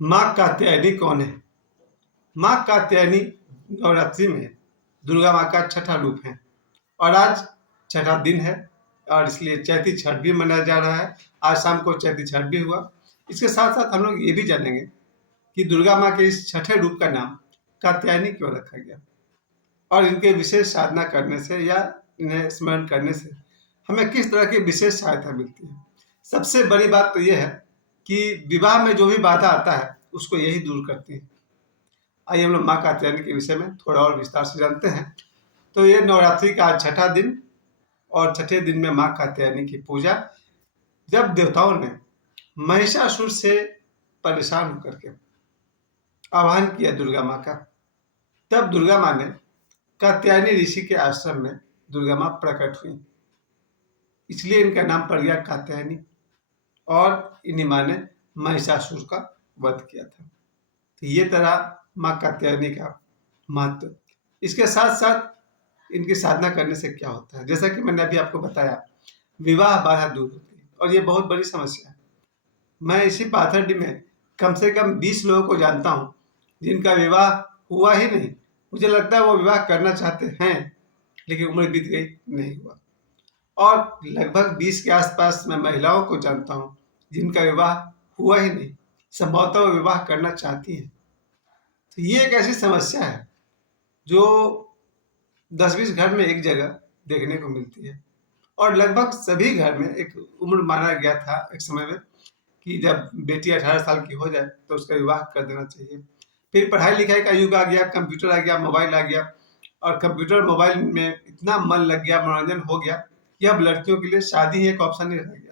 माँ कात्यायनी कौन है? माँ कात्यायनी नवरात्रि में दुर्गा माँ का छठा रूप है और आज छठा दिन है और इसलिए चैती छठ भी मनाया जा रहा है। आज शाम को चैती छठ भी हुआ। इसके साथ साथ हम लोग ये भी जानेंगे कि दुर्गा माँ के इस छठे रूप का नाम कात्यायनी क्यों रखा गया और इनके विशेष साधना करने से या इन्हें स्मरण करने से हमें किस तरह की विशेष सहायता मिलती है। सबसे बड़ी बात तो यह है कि विवाह में जो भी बाधा आता है उसको यही दूर करती है। आइए हम लोग माँ कात्यायनी के विषय में थोड़ा और विस्तार से जानते हैं। तो ये नवरात्रि का आज छठा दिन और छठे दिन में माँ कात्यायनी की पूजा। जब देवताओं ने महिषासुर से परेशान होकर के आह्वान किया दुर्गा माँ का, तब दुर्गा माँ ने कात्यायनी ऋषि के आश्रम में दुर्गा माँ प्रकट हुई, इसलिए इनका नाम पड़ गया कात्यायनी और इन्हीं माँ ने महिषासुर का वध किया था। तो ये तरह माँ कात्यायनी का महत्व। इसके साथ साथ इनकी साधना करने से क्या होता है, जैसा कि मैंने अभी आपको बताया, विवाह बाधा दूर होती है और ये बहुत बड़ी समस्या है। मैं इसी पाथरडी में कम से कम 20 लोगों को जानता हूँ जिनका विवाह हुआ ही नहीं। मुझे लगता है वो विवाह करना चाहते हैं लेकिन उम्र बीत गई, नहीं हुआ। और लगभग 20 के आसपास मैं महिलाओं को जानता हूँ जिनका विवाह हुआ ही नहीं, संभवतः वो विवाह करना चाहती हैं। तो ये एक ऐसी समस्या है जो 10-20 घर में एक जगह देखने को मिलती है और लगभग सभी घर में एक उम्र माना गया था एक समय में कि जब बेटी 18 साल की हो जाए तो उसका विवाह कर देना चाहिए। फिर पढ़ाई लिखाई का युग आ गया, कंप्यूटर आ गया, मोबाइल आ गया और कंप्यूटर मोबाइल में इतना मन लग गया, मनोरंजन हो गया कि अब लड़कियों के लिए शादी एक ऑप्शन नहीं रह गया।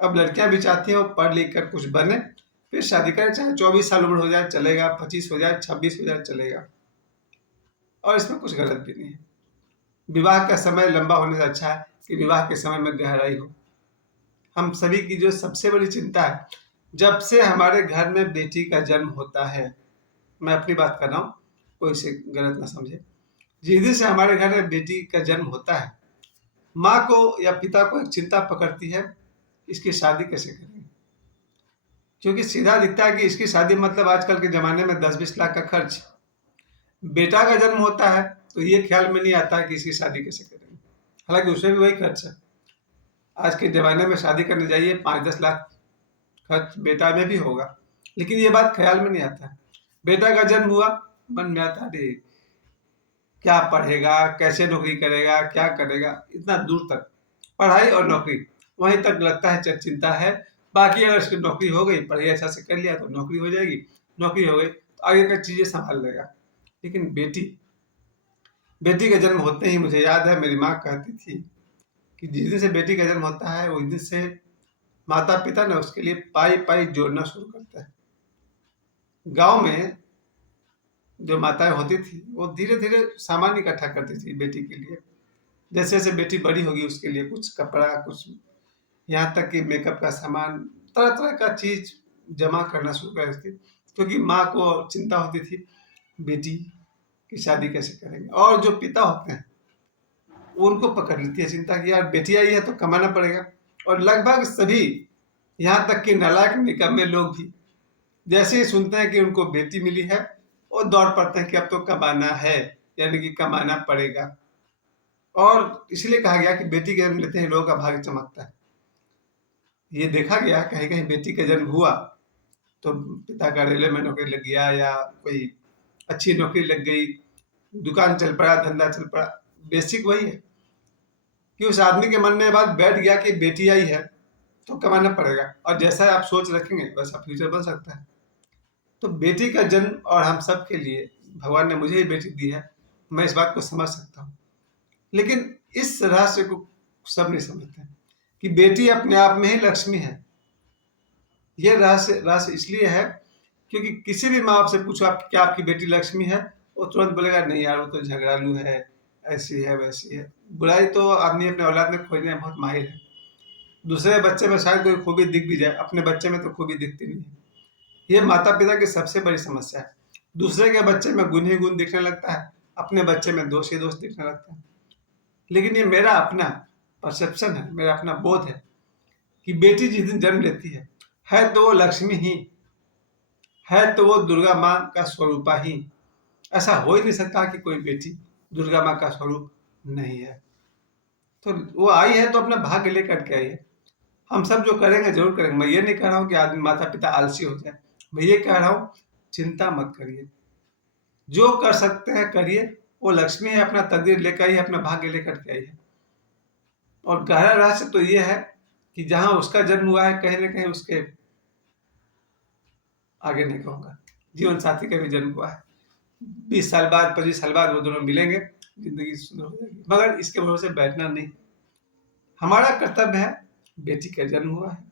अब लड़कियां भी चाहती हैं वो पढ़ लिख कर कुछ बने फिर शादी करें, चाहे 24 साल उम्र हो जाए चलेगा, 25 हो जाए, 26 हो जाए चलेगा, और इसमें कुछ गलत भी नहीं है। विवाह का समय लंबा होने से अच्छा है कि विवाह के समय में गहराई हो। हम सभी की जो सबसे बड़ी चिंता है, जब से हमारे घर में बेटी का जन्म होता है, मैं अपनी बात कर रहा हूँ, कोई इसे गलत ना समझे, जिस दिन से हमारे घर में बेटी का जन्म होता है, माँ को या पिता को एक चिंता पकड़ती है, इसकी शादी कैसे करेंगे। क्योंकि सीधा दिखता है कि इसकी शादी मतलब आजकल के ज़माने में 10-20 लाख का खर्च। बेटा का जन्म होता है तो ये ख्याल में नहीं आता है कि इसकी शादी कैसे करेंगे, हालांकि उसमें भी वही खर्च है। आज के ज़माने में शादी करने जाइए 5-10 लाख खर्च बेटा में भी होगा, लेकिन ये बात ख्याल में नहीं आता है। बेटा का जन्म हुआ, मन में आता है क्या पढ़ेगा, कैसे नौकरी करेगा, क्या करेगा, इतना दूर तक पढ़ाई और नौकरी वहीं तक लगता है चिंता है। बाकी अगर उसकी नौकरी हो गई, पढ़ाई अच्छा से कर लिया तो नौकरी हो जाएगी, नौकरी हो गई तो आगे का चीज़ें संभाल लेगा। लेकिन बेटी का जन्म होते ही मुझे याद है मेरी माँ कहती थी कि जिस दिन से बेटी का जन्म होता है उस दिन से माता पिता ने उसके लिए पाई पाई जोड़ना शुरू करता है। गांव में जो माताएं होती थी वो धीरे धीरे सामान इकट्ठा करती थी बेटी के लिए। जैसे जैसे बेटी बड़ी होगी उसके लिए कुछ कपड़ा, कुछ यहाँ तक कि मेकअप का सामान, तरह तरह का चीज जमा करना शुरू कर देती, क्योंकि माँ को चिंता होती थी बेटी की शादी कैसे करेंगे। और जो पिता होते हैं उनको पकड़ लेती है चिंता कि यार बेटी आई है तो कमाना पड़ेगा। और लगभग सभी, यहाँ तक कि नालायक निकम्मे लोग भी, जैसे ही सुनते हैं कि उनको बेटी मिली है वो दौड़ पड़ते हैं कि अब तो कमाना है, यानी कि कमाना पड़ेगा। और इसलिए कहा गया कि बेटी के जन्म लेते ही लोगों का भाग्य चमकता है। ये देखा गया कहीं कहीं बेटी का जन्म हुआ तो पिता का रेलवे में नौकरी लग गया या कोई अच्छी नौकरी लग गई, दुकान चल पड़ा, धंधा चल पड़ा। बेसिक वही है कि उस आदमी के मन में बात बैठ गया कि बेटी आई है तो कमाना पड़ेगा, और जैसा आप सोच रखेंगे वैसा फ्यूचर बन सकता है। तो बेटी का जन्म और हम सब के लिए भगवान ने मुझे ही बेटी दी है, मैं इस बात को समझ सकता हूँ। लेकिन इस रहस्य को सब नहीं समझते कि बेटी अपने आप में ही लक्ष्मी है। ये रहस्य इसलिए है क्योंकि किसी भी माँ बाप से पूछो आप क्या आपकी बेटी लक्ष्मी है, वो तुरंत बोलेगा नहीं यार वो तो झगड़ालू है, ऐसी है वैसी है। बुराई तो आदमी अपने औलाद में खोजने में बहुत माहिर है। दूसरे बच्चे में शायद कोई खूबी दिख भी जाए, अपने बच्चे में तो खूबी दिखती नहीं है। ये माता पिता की सबसे बड़ी समस्या है। दूसरे के बच्चे में गुण ही गुण दिखने लगता है, अपने बच्चे में दोष ही दोष दिखने लगता है। लेकिन ये मेरा अपना परसेप्शन है, मेरा अपना बोध है कि बेटी जिस दिन जन्म लेती है तो वो लक्ष्मी ही, है तो वो दुर्गा माँ का स्वरूपा ही। ऐसा हो ही नहीं सकता कि कोई बेटी दुर्गा माँ का स्वरूप नहीं है। तो वो आई है तो अपना भाग्य लेकर के आई है। हम सब जो करेंगे जरूर करेंगे। मैं ये नहीं कह रहा हूँ कि आदमी माता पिता आलसी हो जाए, मैं ये कह रहा हूँ चिंता मत करिए, जो कर सकते हैं करिए। वो लक्ष्मी है, अपना तकदीर लेकर आई है, अपना भाग्य लेकर के आई है। और गहरा रहस्य तो ये है कि जहां उसका जन्म हुआ है कहीं ना कहीं उसके, आगे नहीं कहूंगा, जीवन साथी का भी जन्म हुआ है। 20 साल बाद 25 साल बाद वो दोनों मिलेंगे, जिंदगी सुंदर हो जाएगी। मगर इसके भरोसे बैठना नहीं। हमारा कर्तव्य है, बेटी का जन्म हुआ है,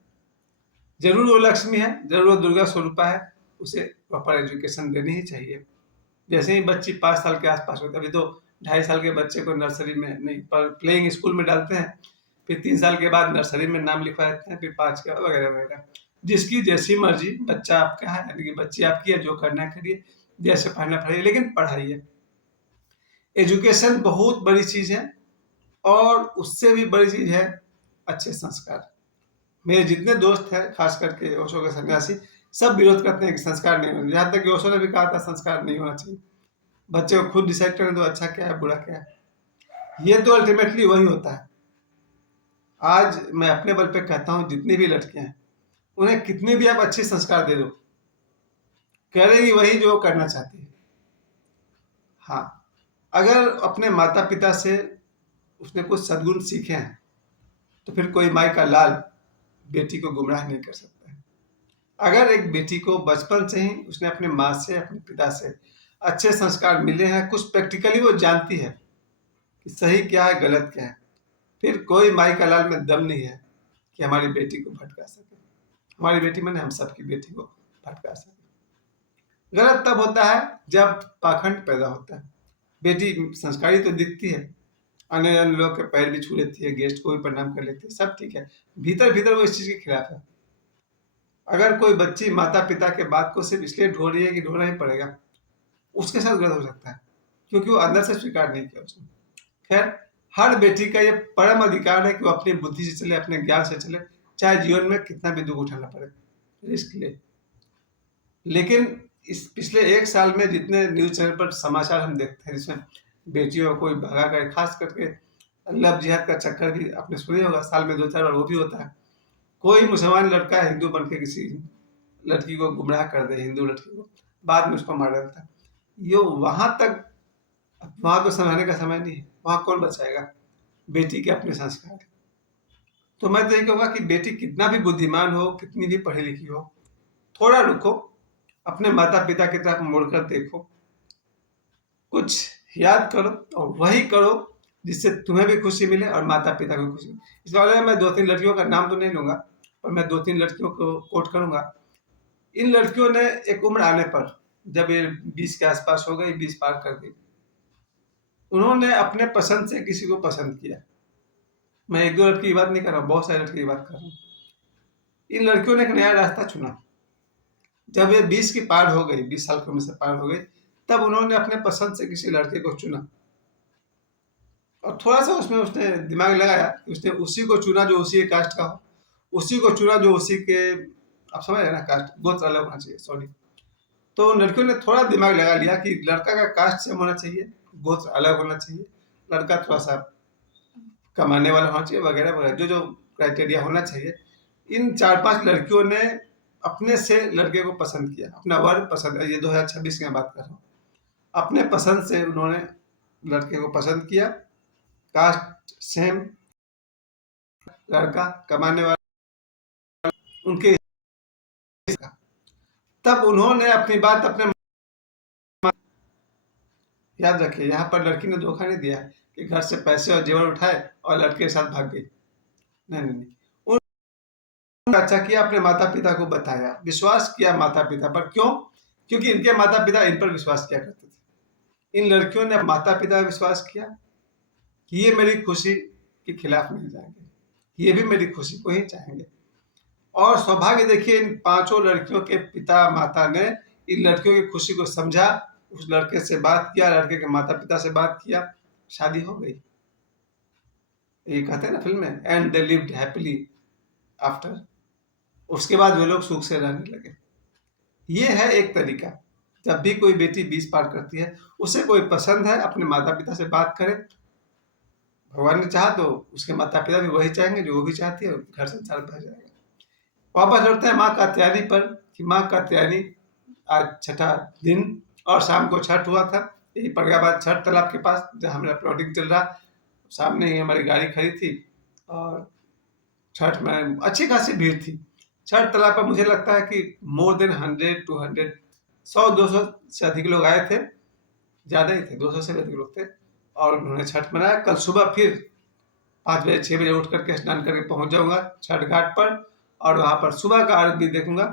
जरूर वो लक्ष्मी है, जरूर वो दुर्गा स्वरूपा है, उसे प्रॉपर एजुकेशन देनी ही चाहिए। जैसे ही बच्ची 5 साल के आसपास होती है, अभी तो 2.5 साल के बच्चे को नर्सरी में नहीं पर प्लेइंग स्कूल में डालते हैं, फिर 3 साल के बाद नर्सरी में नाम लिखवा देते हैं, फिर 5 के वगैरह वगैरह। जिसकी जैसी मर्जी, बच्चा आपका है यानी कि बच्ची आपकी है, जो करना है करिए, जैसे पढ़ना पढ़िए, लेकिन पढ़ाइए। एजुकेशन बहुत बड़ी चीज है, और उससे भी बड़ी चीज है अच्छे संस्कार। मेरे जितने दोस्त हैं, खास करके ओशो के सन्यासी, सब विरोध करते हैं कि संस्कार नहीं होना। यहाँ तक कि ओशो ने भी कहा था संस्कार नहीं होना चाहिए, बच्चे को खुद डिसाइड करने दो अच्छा क्या है बुरा क्या है। ये तो अल्टीमेटली वही होता है। आज मैं अपने बल पे कहता हूँ, जितनी भी लड़कियां हैं उन्हें कितने भी आप अच्छे संस्कार दे दो, करेगी वही जो करना चाहती है। हाँ, अगर अपने माता पिता से उसने कुछ सद्गुण सीखे हैं तो फिर कोई माई का लाल बेटी को गुमराह नहीं कर सकता है। अगर एक बेटी को बचपन से ही उसने अपने माँ से, अपने पिता से अच्छे संस्कार मिले हैं, कुछ प्रैक्टिकली वो जानती है कि सही क्या है गलत क्या है, फिर कोई माई का लाल में दम नहीं है कि हमारी बेटी को भटका सके। हमारी बेटी मैंने हम सबकी बेटी को भटका सके। गलत तब होता है जब पाखंड पैदा होता है। बेटी संस्कारी तो दिखती है, अन्य अन्य लोग के पैर भी छू लेती है, गेस्ट को भी प्रणाम कर लेती है, सब ठीक है, भीतर भीतर वो इस चीज के खिलाफ है। अगर कोई बच्ची माता पिता के बात को सिर्फ इसलिए ढो रही है कि ढोना ही पड़ेगा, उसके साथ गलत हो सकता है, क्योंकि वो अंदर से स्वीकार नहीं किया उसने। खैर, हर बेटी का ये परम अधिकार है कि वो अपनी बुद्धि से चले, अपने ज्ञान से चले, चाहे जीवन में कितना भी दुख उठाना पड़े, रिस्क ले। लेकिन इस पिछले 1 साल में जितने न्यूज चैनल पर समाचार हम देखते हैं जिसमें बेटियों को कोई भगा कर, खास करके लव जिहाद का चक्कर भी आपने सुने होगा, साल में 2-4 बार वो भी होता है। कोई मुसलमान लड़का हिंदू बन के किसी लड़की को गुमराह कर दे, हिंदू लड़की को, बाद में उसको मार देता है। ये वहां तक, वहां तो समझाने का समय नहीं है, वहां कौन बचाएगा बेटी के अपने संस्कार। तो मैं तो यही कहूंगा कि बेटी कितना भी बुद्धिमान हो, कितनी भी पढ़ी लिखी हो, थोड़ा रुको, अपने माता पिता की तरफ मुड़कर देखो, कुछ याद करो और वही करो जिससे तुम्हें भी खुशी मिले और माता पिता को खुशी मिले। इस बारे में मैं 2-3 लड़कियों का नाम तो नहीं लूंगा, पर मैं 2-3 लड़कियों को कोट करूंगा। इन लड़कियों ने एक उम्र आने पर, जब ये 20 के आसपास हो गई, 20 पार कर गई, उन्होंने अपने पसंद से किसी को पसंद किया। मैं 1-2 लड़की की बात नहीं कर रहा हूँ, बहुत सारी लड़की की बात कर रहा हूँ। इन लड़कियों ने एक नया रास्ता चुना। जब ये 20 की पार हो गई, 20 साल की उम्र से पार हो गई, तब उन्होंने अपने पसंद से किसी लड़के को चुना, और थोड़ा सा उसमें उसने दिमाग लगाया कि उसने उसी को चुना जो उसी के कास्ट का हो, उसी को चुना जो उसी के, आप समझ रहे ना, कास्ट गोत्र अलग होना चाहिए, सॉरी। तो उन लड़कियों ने थोड़ा दिमाग लगा लिया कि लड़का का कास्ट सेम होना चाहिए, गोत्र अलग होना चाहिए, लड़का थोड़ा सा कमाने वाला होना चाहिए, वगैरह वगैरह, जो जो क्राइटेरिया होना चाहिए। इन 4-5 लड़कियों ने अपने से लड़के को पसंद किया, अपना वर्ग पसंद, ये 2026 की मैं बात कर रहा हूँ। अपने पसंद से उन्होंने लड़के को पसंद किया, कास्ट सेम, लड़का कमाने वाला, उनके, तब उन्होंने अपनी बात अपने, याद रखिए यहाँ पर लड़की ने धोखा नहीं दिया कि घर से पैसे और जेवर उठाए और लड़के के साथ भाग गई। नहीं नहीं नहीं, उन्होंने अच्छा किया, अपने माता पिता को बताया, विश्वास किया माता पिता पर। क्यों? क्योंकि इनके माता पिता इन पर विश्वास किया करते थे। इन लड़कियों ने माता पिता पर विश्वास किया कि ये मेरी खुशी के खिलाफ नहीं जाएंगे, ये भी मेरी खुशी को ही चाहेंगे। और सौभाग्य देखिए, इन 5 लड़कियों के पिता माता ने इन लड़कियों की खुशी को समझा, उस लड़के से बात किया, लड़के के माता पिता से बात किया, शादी हो गई। ये कहते हैं ना फिल्म में, and they lived happily after. उसके बाद वे लोग सुख से रहने लगे। ये है एक तरीका। जब भी कोई बेटी 20 पार करती है, उसे कोई पसंद है, अपने माता पिता से बात करे। भगवान ने चाहा तो उसके माता पिता भी वही चाहेंगे जो वो भी चाहती है, घर संसार बह जाएगा। वापस लौटते हैं माँ कात्यायनी पर कि माँ कात्यायनी आज छठा दिन और शाम को छठ हुआ था। यही प्रज्ञाबाद छठ तालाब के पास जहाँ हमारा प्लॉटिंग चल रहा, सामने ही हमारी गाड़ी खड़ी थी और छठ में अच्छी खासी भीड़ थी। छठ तालाब पर मुझे लगता है कि मोर देन 100 टू 100 100-200 से अधिक लोग आए थे, ज़्यादा ही थे, 200 से भी अधिक लोग थे और उन्होंने छठ मनाया। कल सुबह फिर 5 बजे 6 बजे उठ करके स्नान करके पहुंच जाऊंगा छठ घाट पर और वहां पर सुबह का आरती भी देखूंगा।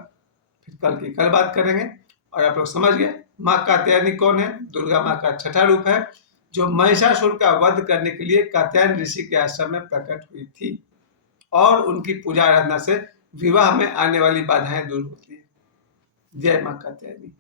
फिर कल बात करेंगे। और आप लोग समझ गए माँ कात्यायनी कौन है? दुर्गा माँ का छठा रूप है जो महिषासुर का वध करने के लिए कात्यायन ऋषि के आश्रम में प्रकट हुई थी और उनकी पूजा आराधना से विवाह में आने वाली बाधाएं दूर होती है। जय माँ कात्यायनी।